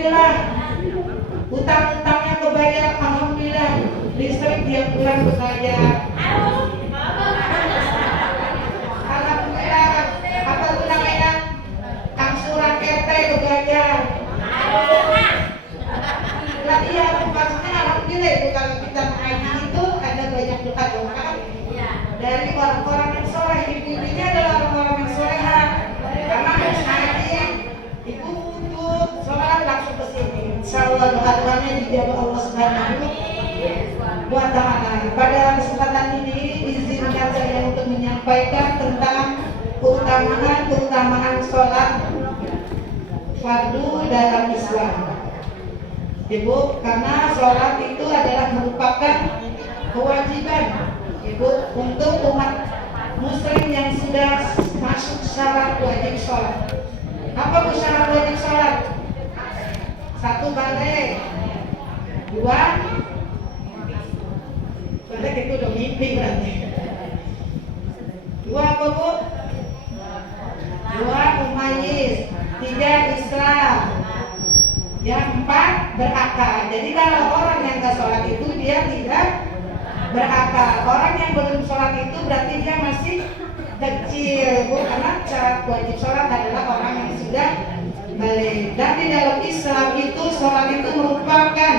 alhamdulillah. Utang-utangnya kebayar, alhamdulillah. Listrik tiap bulan kebayar. Alhamdulillah. Apa tuh namanya? Angsuran RT kebayar. Nah, iya, maksudnya alhamdulillah itu kalau kita mengaji itu ada banyak doa-doa dari orang-orang yang soleh. Ibu-ibunya adalah orang-orang yang soleha. Karena harus ngaji, ibu butuh sholat langsung ke sini. Insyaallah doa-doanya dijawab Allah Subhanahu wa Ta'ala. Pada kesempatan ini izinkan saya untuk menyampaikan tentang keutamaan sholat fardu dalam Islam. Ibu, karena sholat itu adalah merupakan kewajiban Ibu untuk umat muslim yang sudah masuk syarat wajib sholat. Apa itu syarat wajib sholat? 1 balik, 2 balik itu udah mimpi berarti. 2 apa Bu? 2 umayyiz, 3 Islam, yang 4 berakal. Jadi kalau orang yang gak sholat itu dia tidak berakal. Orang yang belum sholat itu berarti dia masih kecil, Bu, karena syarat wajib sholat adalah orang yang sudah balik. Dan di dalam Islam itu sholat itu merupakan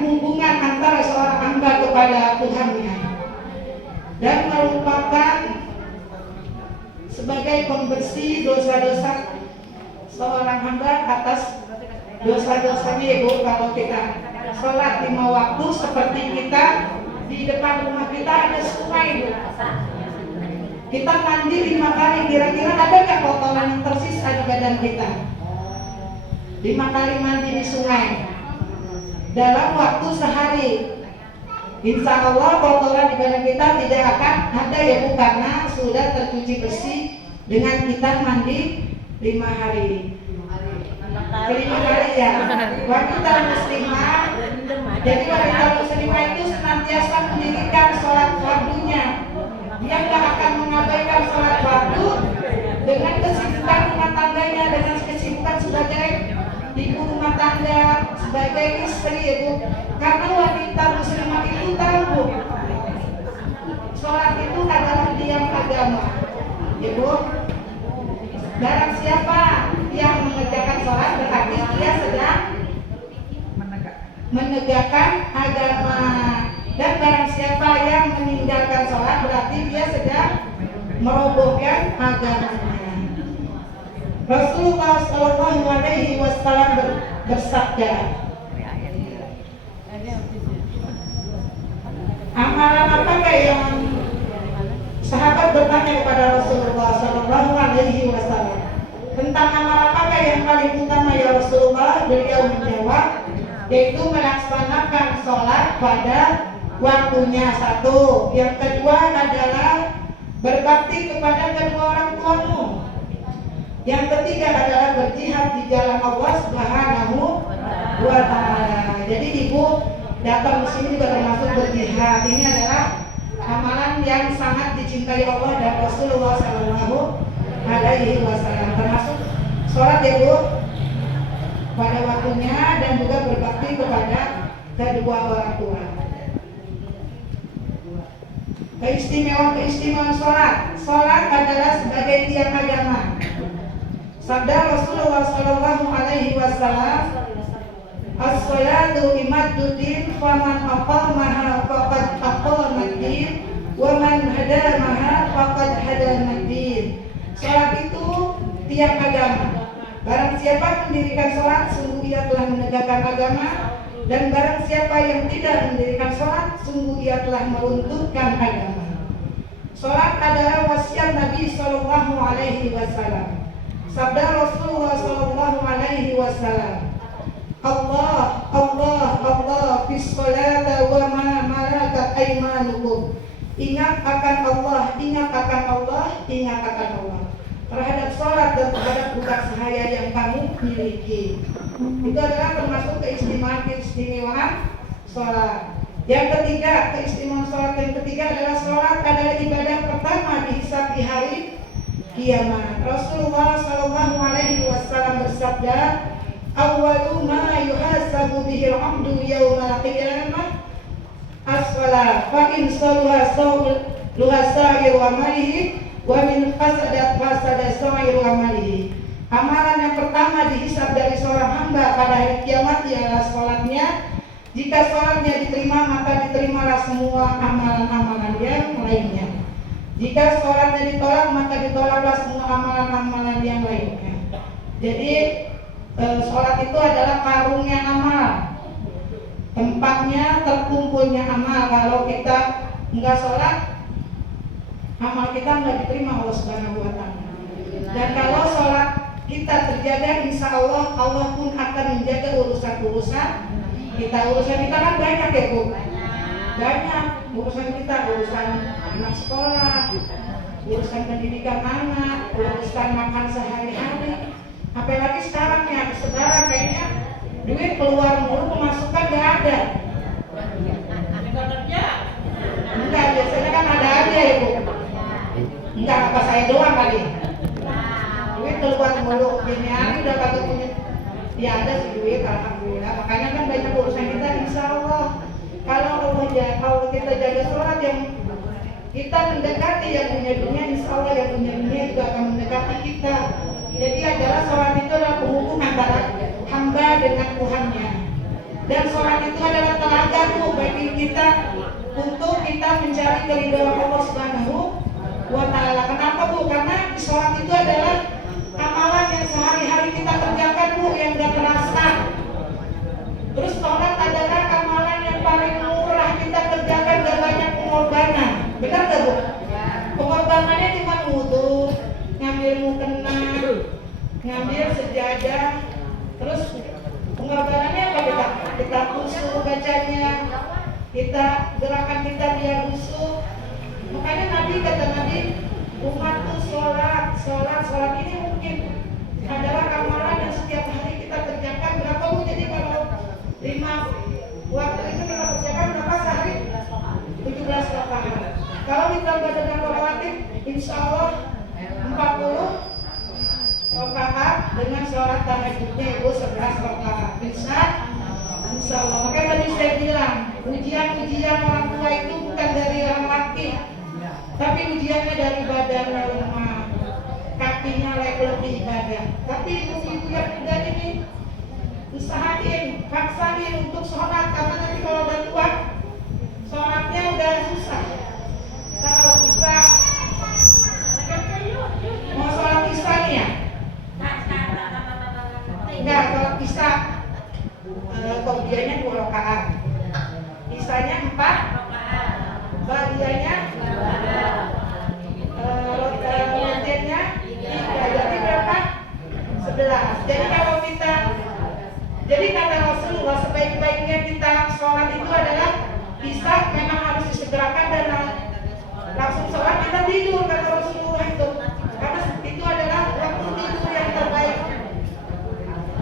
hubungan antara seorang hamba kepada Tuhannya, dan merupakan sebagai pembersih dosa-dosa seorang hamba atas dosa-dosanya. Ibu, kalau kita sholat 5 waktu, seperti kita di depan rumah kita ada sungai, Bu. Kita mandi 5 kali, kira-kira ada nggak kotoran yang tersisa di badan kita? 5 kali mandi di sungai dalam waktu sehari. Insya Allah kotoran di badan kita tidak akan ada, ya Bu, karena sudah tercuci bersih dengan kita mandi 5 hari. 5 kali ya. Wanita muslimah, jadi wanita muslimah itu senantiasa mendirikan sholat fardunya. Dia tidak akan mengabaikan sholat fardu dengan kesibukan rumah tangganya, dengan kesibukan sebagai ibu rumah tangga, sebagai istri, Ibu. Karena wanita muslimah itu tahu sholat itu adalah tiang agama, Ibu. Barang siapa yang mengerjakan sholat berarti dia sedang menegakkan agama. Dan barang siapa yang meninggalkan sholat berarti dia sedang merobohkan agamanya. Rasulullah SAW bersabda, amalan apakah yang sahabat bertanya kepada Rasulullah SAW tentang amal apakah yang paling utama ya Rasulullah? Beliau menjawab, yaitu melaksanakan sholat pada waktunya 1. Yang kedua adalah berbakti kepada kedua orang tuamu. Yang ketiga adalah berjihad di jalan Allah Subhanahu wa Ta'ala. Jadi Ibu datang ke sini juga termasuk berjihad. Ini adalah amalan yang sangat dicintai Allah dan Rasulullah SAW. Termasuk sholat, ya Bu, pada waktunya, dan juga berbakti kepada kedua orang tua. Keistimewaan sholat. Sholat adalah sebagai tiang agama. Sabda Rasulullah SAW, as-sholatu imaduddin, faman aqamaha faqad aqamaddin, wa man hadamaha faqad hadamaddin. Sholat itu tiang agama. Barang siapa mendirikan sholat, sungguh ia telah menegakkan agama. Dan barang siapa yang tidak mendirikan sholat, sungguh ia telah meruntuhkan agama. Sholat adalah wasiat Nabi SAW. Sabda Rasulullah SAW, Allah, Allah, Allah fis sholata wa ma malakat aymanukum. Ingat akan Allah, ingat akan Allah, ingat akan Allah terhadap sholat dan terhadap budak sahaya yang kamu miliki. Itu adalah termasuk keistimewaan sholat. Yang keistimewaan sholat yang ketiga adalah sholat adalah ibadah pertama dihisab di hari kiamat. Rasulullah Shallallahu Alaihi Wasallam bersabda, "Awwalu ma yuhasabu bihil abdu yaumal qiyamah as-shalah, fa in salaha salaha sa'iru amalihi wa min fasadat fasada sa'iru amalihi." Amalan yang pertama dihisab dari seorang hamba pada hari kiamat ialah sholatnya. Jika sholatnya diterima, maka diterimalah semua amalan-amalan yang lainnya. Jika sholatnya ditolak, maka ditolaklah semua amalan-amalan yang lainnya. Jadi sholat itu adalah karungnya amal, tempatnya terkumpulnya amal. Kalau kita nggak sholat, amal kita nggak diterima Allah Subhanahu Wa Taala. Dan kalau sholat kita terjaga, insya Allah Allah pun akan menjaga urusan-urusan kita. Urusan kita kan banyak ya Bu, banyak urusan kita, urusan anak sekolah, urusan pendidikan anak, urusan makan sehari-hari. Apalagi sekarang ya, sekarang kayaknya duit keluar mulu, pemasukan nggak ada. Enggak, biasanya kan ada aja ya Bu. Enggak, apa saya doang kali. Duit keluar mulu, gini hari udah kagak punya. Ya ada sih duit, alhamdulillah. Makanya kan banyak urusan kita, insya Allah. Kalau Allah kita jaga sholat, yang kita mendekati yang punya dunia, insya Allah yang punya dunia juga akan mendekati kita. Jadi adalah sholat itu adalah penghubung antara hamba dengan Tuhannya. Dan sholat itu adalah telaga bagi kita untuk kita mencari keridhaan Allah Subhanahu Wa Taala. Kenapa Bu? Karena sholat itu adalah amalan yang sehari-hari kita kerjakan Bu, yang gak terasa. Terus sholat adalah amalan yang paling murah kita kerjakan, gak banyak pengorbanan. Benar gak Bu? Pengorbanannya cuma wudhu, ngambil mukena, ngambil sejadah. Terus pengorbanannya apa kita khusyuk bacanya, kita gerakan kita biar khusyuk. Makanya kata Nabi, umat tuh sholat ini mungkin adalah amalan yang setiap hari kita kerjakan. Berapa Bu? Jadi kalau 5 waktu itu kita kerjakan berapa sehari? 17 rakaat. Kalau ditambah dengan rawatib, insya Allah 40 rakaat dengan sholat tahajudnya Ibu 11 rakaat. Insya Allah. Makanya tadi saya bilang, ujian orang tua itu bukan dari orang laki, tapi ujiannya dari badannya lemah, kakinya lebih ibadah. Tapi ibu-ibu yang muda ini usahain, paksain untuk sholat, karena nanti kalau udah tua sholatnya udah susah. Nah kalau bisa mau sholat isya nih ya, enggak, sholat isya kaudianya 2 rakaat, isyanya 4, badianya rotiannya 3, jadi berapa? 11. Jadi kata Rasulullah, sebaik-baiknya kita sholat itu adalah bisa memang harus disegerakan dan langsung sholat, kita tidur kata Rasulullah itu, karena itu adalah waktu tidur yang terbaik.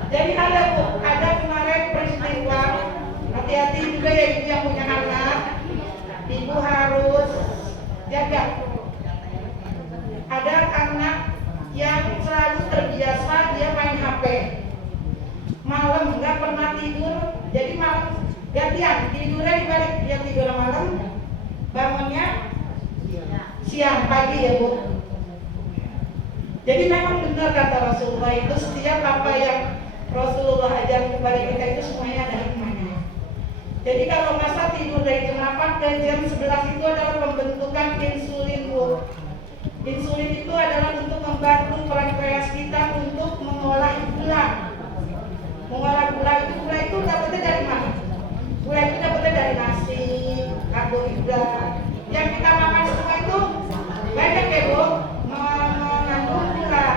Jadi ada kemarin peristiwa, hati-hati juga ya ibu yang punya anak, ibu harus jaga. Ada anak yang selalu terbiasa dia main HP, malam nggak pernah tidur, jadi malam gantian tidurnya dibalik, dia tidur malam, bangunnya siang pagi ya Bu. Jadi memang benar kata Rasulullah itu, setiap apa yang Rasulullah ajar kepada kita itu semuanya ada hikmahnya. Jadi kalau masa tidur dari jam 8 ke jam 11 itu adalah pembentukan insulin Bu. Insulin itu adalah untuk membantu pankreas kita untuk mengolah gula. Mengolah gula itu dapatnya dari mana? Gula itu dapatnya dari nasi, karbohidrat. Yang kita makan semua itu banyak ya Bu, mengandung gula.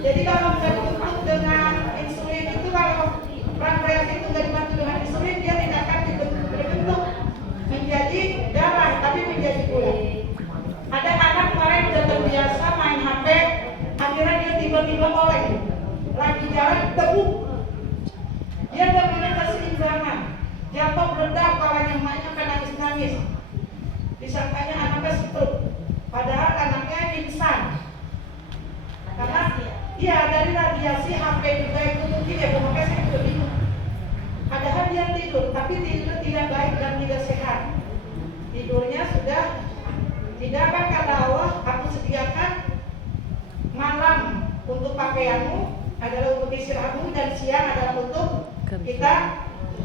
Jadi kalau nggak dibentuk dengan insulin itu, kalau pankreas itu nggak dibantu dengan insulin, dia tidak akan dibentuk menjadi darah, tapi menjadi gula. Ada anak kemarin udah terbiasa main HP, akhirnya dia tiba-tiba oleng, lagi jalan tebu, dia nggak punya keseimbangan, jatuh meledak, kepalanya emaknya kan nangis-nangis, disangkanya anaknya stroke, padahal anaknya pingsan. Iya, dari radiasi HP juga itu mungkin ya, makanya saya juga bingung. Padahal dia tidur, tapi tidur tidak baik dan tidak sehat. Tidurnya sudah tidak akan, kata Allah, aku sediakan malam untuk pakaianmu adalah untuk istirahatmu dan siang adalah untuk kita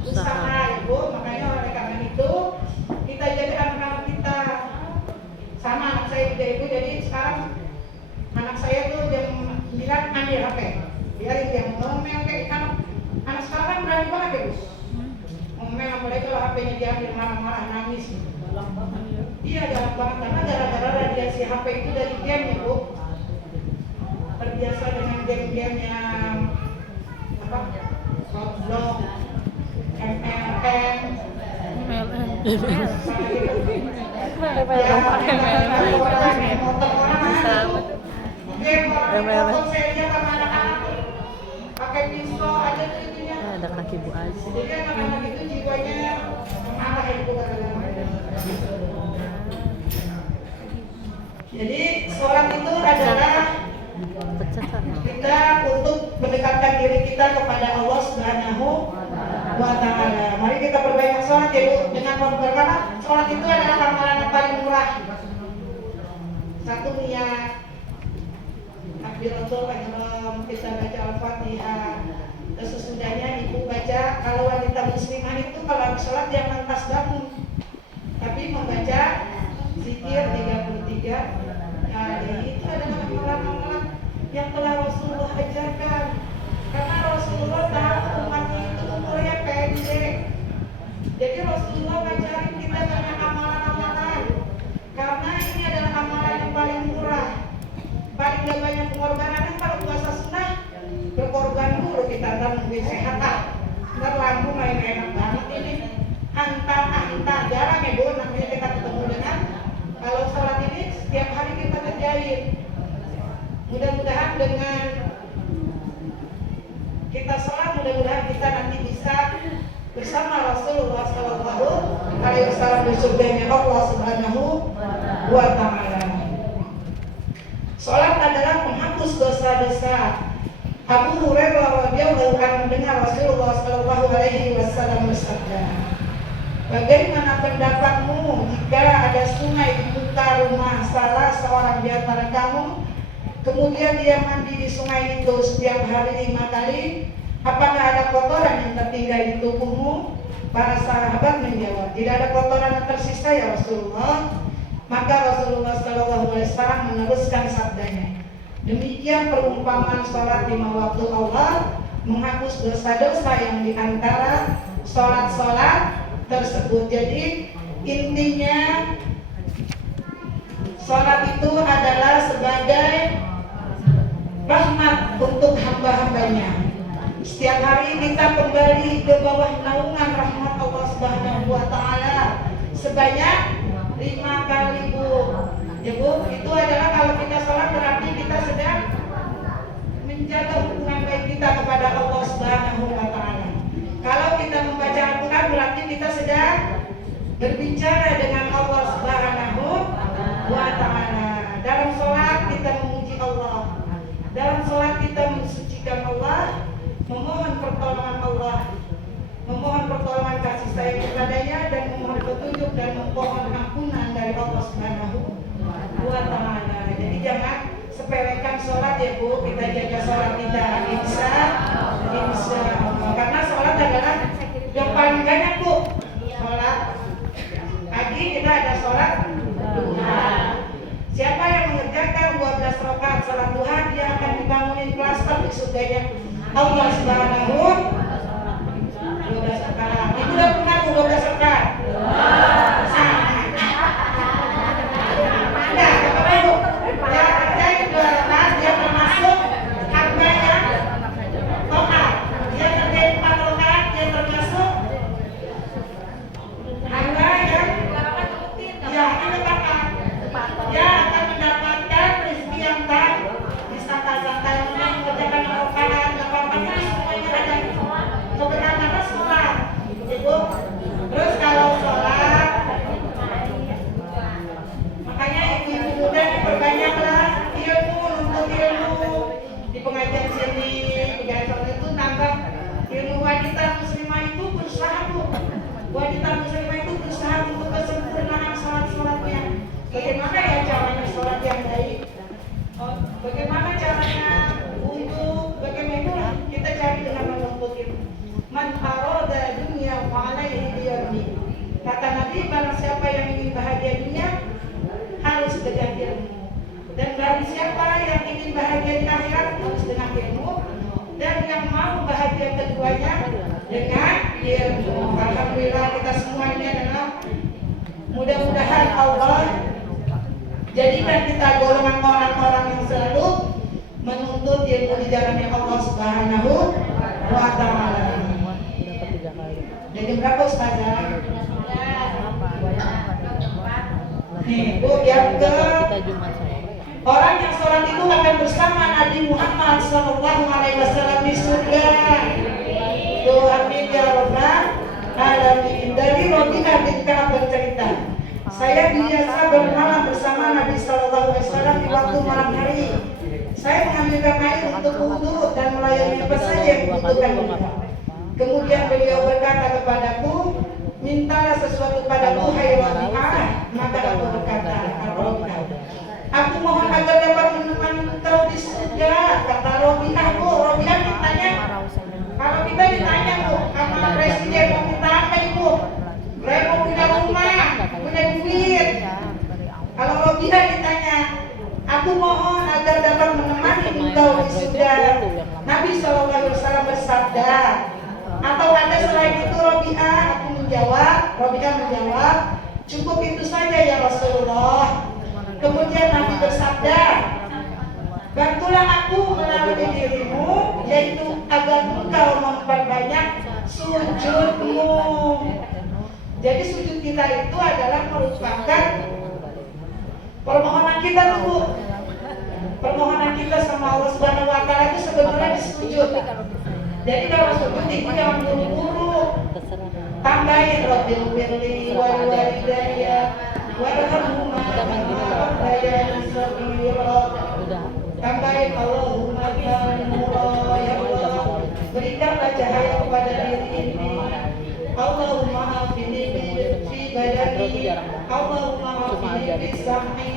usaha, Ibu. Makanya oleh karena itu kita jadi anak-anak kita sama anak saya juga, Ibu. Jadi sekarang anak saya tuh jam 9 ambil HP, biarin dia ngomel kayak anak sekarang kan berani banget, Ibu. Ngomel apalagi kalau HP-nya diambil marah-marah nangis. Iya, galak banget karena gara-gara radiasi HP itu dari game, Ibu. Terbiasa dengan game-game yang apa? Roblox, MLM, pakai pistol aja tuh itunya. Ada kaki Bu Aziz. Jadi anak-anak itu jiwanya marah, Ibu. Jadi sholat itu adalah kita untuk mendekatkan diri kita kepada Allah Subhanahu wa Ta'ala. Mari kita perbanyak sholat, ya Bu, dengan karena sholat itu adalah amalan yang paling murah. Satu niat, takbiratul ihram, kita baca Al-Fatihah. Terus sesudahnya Ibu baca, kalau wanita muslimah itu kalau habis sholat jangan tas bangun, tapi membaca zikir 33 kali. Itu adalah amalan-amalan yang telah Rasulullah ajarkan. Karena Rasulullah tahu umatnya itu umurnya pendek. Jadi Rasulullah ngajarin kita banyak amalan-amalan. Karena ini adalah amalan yang paling murah, paling gak banyak pengorbanan. Kalau puasa sunnah berkorban dulu kita, ntar mungkin sehat, ntar lambung main enak banget ini. Hantar jarang ya Bu, namanya kita ketemu dengan. Kalau sholat ini setiap hari kita kerjain. Mudah-mudahan dengan kita sholat, mudah-mudahan kita nanti bisa bersama Rasulullah Sallallahu Alaihi Wasallam di surganya Allah Subhanahu wa Ta'ala. Sholat adalah penghapus dosa-dosa. Abu Hurairah radhiyallahu anhu mendengar Rasulullah Sallallahu Alaihi Wasallam bersabda, bagaimana pendapatmu jika ada sungai di muka rumah salah seorang di antara kamu, kemudian dia mandi di sungai itu setiap hari 5 kali, apakah ada kotoran yang tertinggal di tubuhmu? Para sahabat menjawab, tidak ada kotoran yang tersisa ya Rasulullah. Maka Rasulullah SAW meneruskan sabdanya, demikian perumpamaan sholat 5 waktu Allah menghapus dosa-dosa yang diantara sholat-sholat tersebut. Jadi intinya sholat itu adalah sebagai rahmat untuk hamba-hambanya. Setiap hari kita kembali ke bawah naungan rahmat Allah Subhanahu wa Ta'ala sebanyak 5 kali, Bu. Ya Bu, itu adalah kalau kita sholat berarti kita sedang menjaga hubungan baik kita kepada Allah Subhanahu wa Ta'ala. Kalau kita membaca Al-Quran berarti kita sedang berbicara dengan Allah Subhanahu wa Ta'ala. Dalam sholat kita memuji Allah, dalam sholat kita mensucikan Allah, memohon pertolongan Allah, memohon pertolongan kasih sayang kepadanya, dan memohon petunjuk dan memohon ampunan dari Allah Subhanahu wa Ta'ala. Jadi jangan sepelekan sholat ya Bu, kita jaga sholat kita, insya Allah. Karena sholat adalah yang paling banyak Bu. Sholat pagi kita ada sholat duha. Siapa yang mengerjakan 12 rakaat sholat duha, dia akan dibangunin klaster di surganya Allah Subhanahu. 12 rakaat. Itu udah pernah 12 rakaat? Terus kalau sholat Bagaimana caranya untuk bagaimana kita cari dengan menuntut ilmu? Man arada dunia wa alaihi biyarni. Kata Nabi, barang siapa yang ingin bahagia dunia harus dengan ilmu. Dan barang siapa yang ingin bahagia di akhirat harus dengan ilmu. Dan yang mau bahagia keduanya dengan ilmu. Alhamdulillah kita semua ini adalah mudah-mudahan Allah jadikan kita golongan orang-orang yang selalu menuntut ilmu di jalannya Allah Subhanahu wa Ta'ala. Jadi berapa Ustazah? Nih Bu, yang ke orang yang sholat itu akan bersama Nabi Muhammad SAW di surga. Tuh amin ya rabbal alamin. Dari Rabi'ah bin Ka'ab bercerita, saya biasa bermalam bersama Nabi SAW di waktu malam hari. Saya mengambilkan air untuk wudhu dan melayani apa saja yang dibutuhkan beliau. Kemudian beliau berkata kepadaku, mintalah sesuatu padaku hai Rabi'ah. Maka aku berkata, aku mohon agar dapat menemani engkau di surga. Kata Rabi'ah, Bu, Rabi'ah ditanya, kalau kita ditanya Bu, sama presiden mau minta apa Ibu? Saya mau punya rumah, punya duit. Kalau Rabi'ah ditanya, aku mohon agar dapat menemani engkau di surga. Nabi SAW bersabda, atau ada selain itu Rabi'ah? Rabi'ah menjawab, cukup itu saja ya Rasulullah. Kemudian Nabi bersabda, bantulah aku melalui dirimu, yaitu agar engkau memperbanyak sujudmu. Jadi sujud kita itu adalah merupakan permohonan kita tuh. Permohonan kita sama Allah Subhanahu wa Ta'ala itu sebenarnya di sujud. Jadi kalau sujud itu jangan buru-buru. Tambahin Rabbil firli wal walidayya warhamhuma kama rabbayani shaghira. Tambahin Allahumma nura ya Allah. Berikanlah cahaya kepada diri ini. Allahumma afini fi badani. Allahumma afini fi sam'i.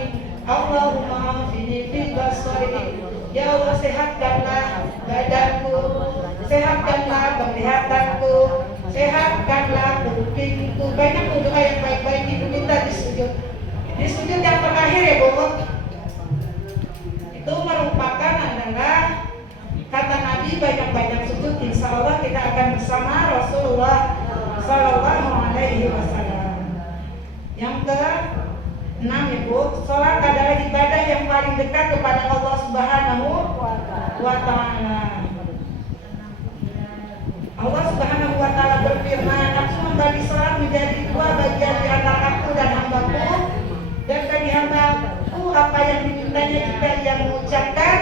Allahumma afini fi basari. Ya Allah, sehatkanlah badanku, sehatkanlah penglihatanku, sehatkanlah kupingku. Banyak doa yang baik-baik itu minta di sujud. Di sujud yang terakhir ya Bu, itu merupakan adalah kata Nabi banyak-banyak sujud. Insya Allah kita akan bersama Rasulullah Sallallahu Alaihi Wasallam. Yang ke-6 ya Bu, sholat adalah ibadah yang paling dekat kepada Allah Subhanahu wa Ta'ala. Allah Subhanahu wa Ta'ala berfirman, aku membagi sholat menjadi 2 bagian di antara aku dan hambaku, dan bagi hambaku apa yang dimintanya jika ia mengucapkan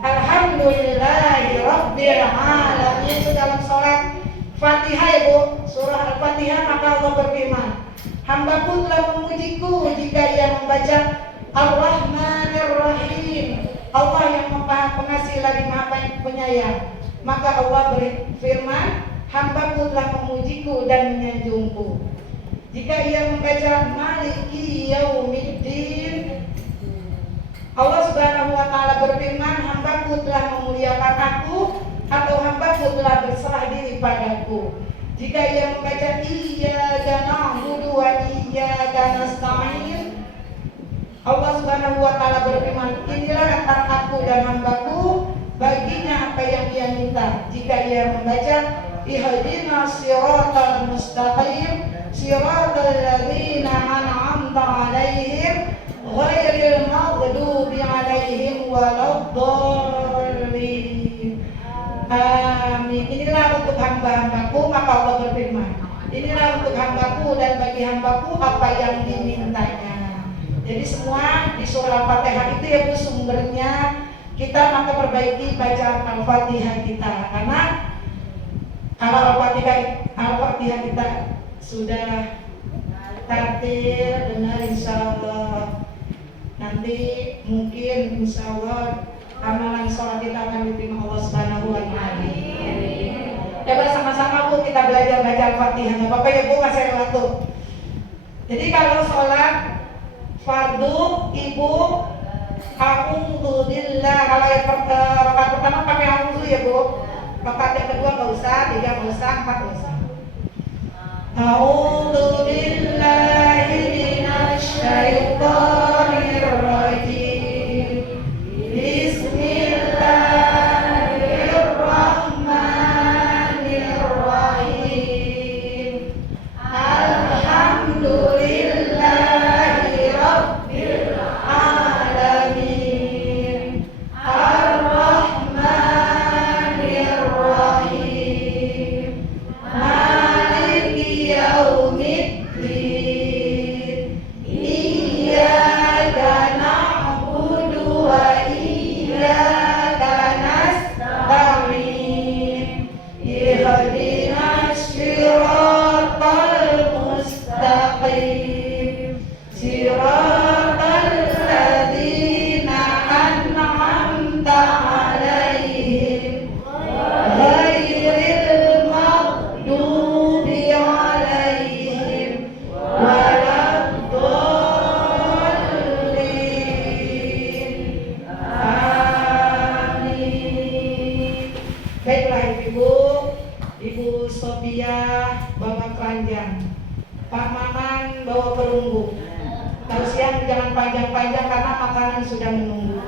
Alhamdulillahi Rabbil Alamin. Itu dalam sholat Fatihah ya Bu, surah Al-Fatihah. Maka Allah berfirman, hambaku telah memujiku jika ia membaca Ar-Rahmanir Rahim, Allah yang Maha Pengasih lagi Maha Penyayang. Maka Allah berfirman, hambaku telah memujiku dan menyanjungku jika ia membaca Maliki Yaumiddin. Allah Subhanahu wa Ta'ala berfirman, hambaku telah memuliakan aku atau hambaku telah berserah diri padaku jika ia membaca Iyyaka na'budu wa iyyaka nasta'in. Allah Subhanahu wa Ta'ala berfirman, inilah antara aku dan hambaku, baginya apa yang ia minta jika ia membaca Ihdinas siratal mustaqim siratal ladzina an'amta 'alaihim ghairil maghdubi 'alaihim waladdallin. Amin. Inilah untuk hamba-hambaku, maka Allah berfirman, inilah untuk hambaku dan bagi hambaku apa yang dimintanya. Jadi semua di surah Al-Fatihah itu ya Bu sumbernya. Kita maka perbaiki bacaan Al-Fatihah kita, karena kalau Al-Fatihah kita sudah tartil benar, insya Allah nanti mungkin insya Allah amalan sholat kita akan diterima Allah Subhanahu wa Ta'ala. Coba sama-sama Bu kita belajar baca Al-Fatihah. Nggak apa-apa ya Bu, kasih waktu. Jadi kalau sholat fardu ibu A'udzu billah. Kalau yang rakaat pertama pakai a'udzu ya Bu. Rakaat yang kedua nggak usah, tiga nggak usah, empat nggak usah. A'udzu billahi minasy syaithanir rajim. Bismillahirrahmanirrahim. Alhamdulillahi rabbil alamin. Ar-Rahmanir Rahim. Maliki yaumiddin. Iyyaka na'budu wa iyyaka nasta'in. Ihdinas siratal mustaqim. Siratal ladzina an'amta 'alaihim ghairil maghdubi 'alaihim waladdallin. Amin. Baiklah Ibu, Ibu Sophia bawa keranjang, Pak Maman bawa perunggu. Kalau siang jangan panjang-panjang karena makanan sudah menunggu.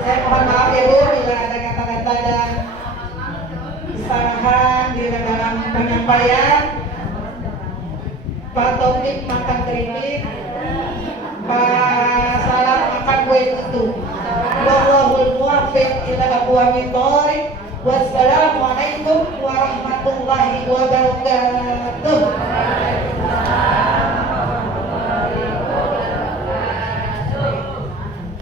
Saya mohon maaf ya Bu bila ada kata-kata dan kesalahan di dalam penyampaian. Pak Taufik makan keripik, Pak Salam makan kue putu. Wallahul muwaffiq ila aqwamit thoriq. Wassalamualaikum warahmatullahi wabarakatuh.